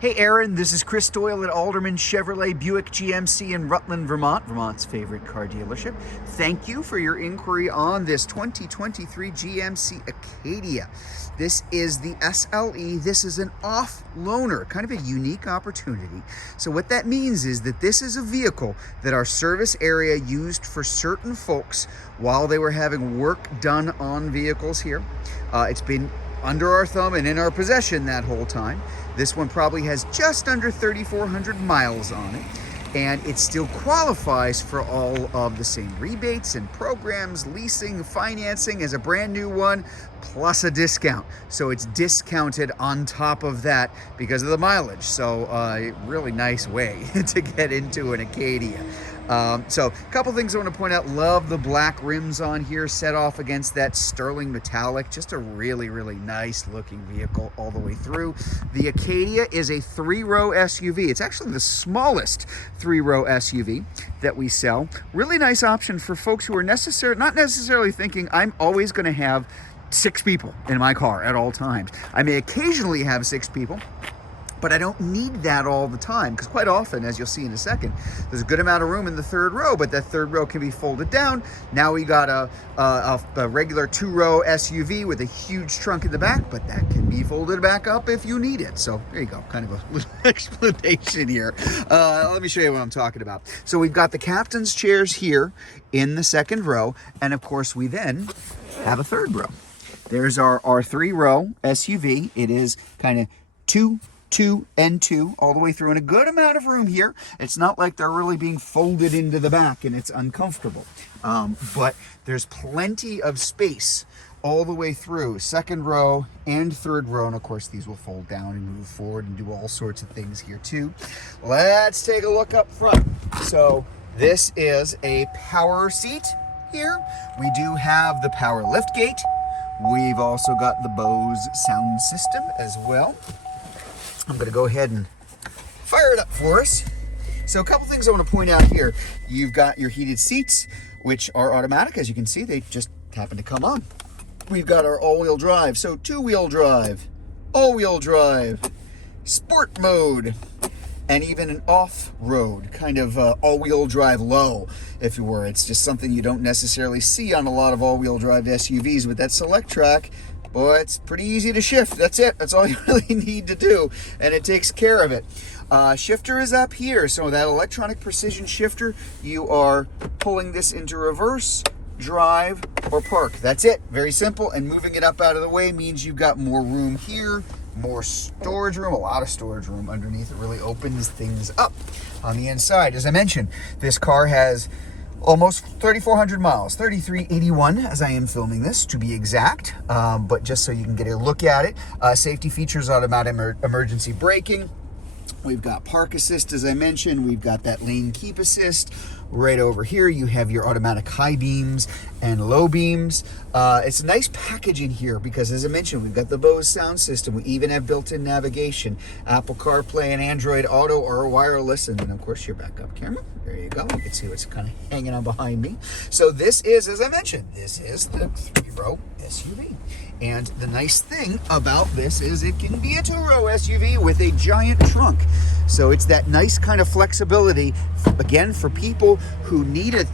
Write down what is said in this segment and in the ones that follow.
Hey Aaron, this is Chris Doyle at Alderman Chevrolet Buick GMC in Rutland, Vermont, Vermont's favorite car dealership. Thank you for your inquiry on this 2023 GMC Acadia. This is the SLE. This is an off-loaner, kind of a unique opportunity. So what that means is that this is a vehicle that our service area used for certain folks while they were having work done on vehicles here. It's been under our thumb and in our possession that whole time. This one probably has just under 3,400 miles on it, and it still qualifies for all of the same rebates and programs, leasing, financing as a brand new one, plus a discount. So it's discounted on top of that because of the mileage. So really nice way to get into an Acadia. So a couple things I want to point out. Love the black rims on here set off against that sterling metallic. Just a really, really nice looking vehicle all the way through. The Acadia is a 3-row SUV. It's actually the smallest 3-row SUV that we sell. Really nice option for folks who are not necessarily thinking I'm always going to have 6 people in my car at all times. I may occasionally have 6 people, but I don't need that all the time, because quite often, as you'll see in a second, there's a good amount of room in the 3rd row, but that 3rd row can be folded down. Now we got a regular 2-row SUV with a huge trunk in the back, but that can be folded back up if you need it. So there you go, kind of a little explanation here. Let me show you what I'm talking about. So we've got the captain's chairs here in the 2nd row, and of course we then have a 3rd row. There's our 3-row SUV. It is kind of 2 and 2 all the way through, and a good amount of room here. It's not like they're really being folded into the back and it's uncomfortable, but there's plenty of space all the way through 2nd row and 3rd row, and of course these will fold down and move forward and do all sorts of things here too. Let's take a look up front. So this is a power seat here. We do have the power lift gate. We've also got the Bose sound system as well. I'm going to go ahead and fire it up for us. So a couple things I want to point out here. You've got your heated seats, which are automatic. As you can see, they just happen to come on. We've got our all-wheel drive. So 2-wheel drive, all-wheel drive, sport mode, and even an off-road kind of all-wheel drive low, if you were. It's just something you don't necessarily see on a lot of all-wheel drive SUVs with that Select Track. Boy, it's pretty easy to shift. That's it. That's all you really need to do, and it takes care of it. Shifter is up here, so that electronic precision shifter, you are pulling this into reverse, drive, or park. That's it. Very simple, and moving it up out of the way means you've got more room here, more storage room, a lot of storage room underneath. It really opens things up on the inside. As I mentioned, this car has almost 3,400 miles, 3,381 as I am filming this to be exact, but just so you can get a look at it. Safety features, automatic emergency braking. We've got park assist, as I mentioned. We've got that lane keep assist. Right over here, you have your automatic high beams and low beams. It's a nice package in here because, as I mentioned, we've got the Bose sound system. We even have built-in navigation. Apple CarPlay and Android Auto are wireless. And then, of course, your backup camera. There you go. You can see what's kind of hanging on behind me. So this is, as I mentioned, this is the 3-row SUV. And the nice thing about this is it can be a 2-row SUV with a giant trunk. So it's that nice kind of flexibility, again, for people who need a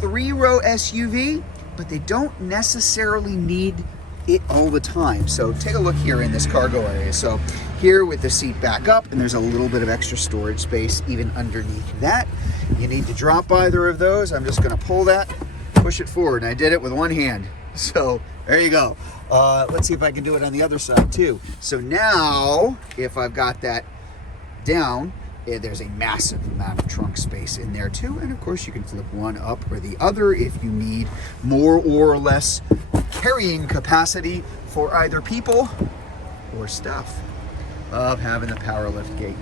3-row SUV, but they don't necessarily need it all the time. So take a look here in this cargo area. So here with the seat back up, and there's a little bit of extra storage space even underneath that. You need to drop either of those. I'm just going to pull that, push it forward, and I did it with one hand. So there you go. Let's see if I can do it on the other side too. So now, if I've got that down, there's a massive amount of trunk space in there too. And of course you can flip one up or the other if you need more or less carrying capacity for either people or stuff. Love having the power lift gate.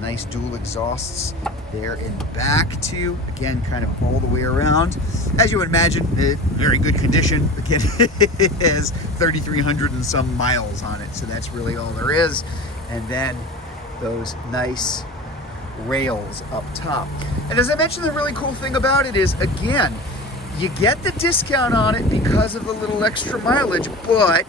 Nice dual exhausts there in the back too. Again, kind of all the way around. As you would imagine, very good condition. Again, it has 3,300 and some miles on it. So that's really all there is. And then those nice rails up top. And as I mentioned, the really cool thing about it is, again, you get the discount on it because of the little extra mileage, but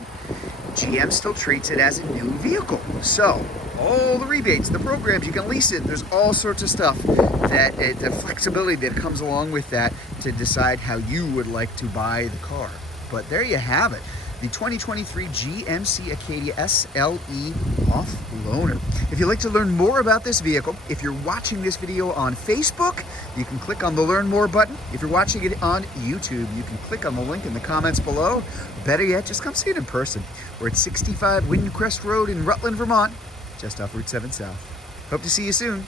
GM still treats it as a new vehicle. So all the rebates, the programs, you can lease it. There's all sorts of stuff that the flexibility that comes along with that to decide how you would like to buy the car. But there you have it. The 2023 GMC Acadia SLE off-loaner. If you'd like to learn more about this vehicle, if you're watching this video on Facebook, you can click on the Learn More button. If you're watching it on YouTube, you can click on the link in the comments below. Better yet, just come see it in person. We're at 65 Windcrest Road in Rutland, Vermont, just off Route 7 South. Hope to see you soon.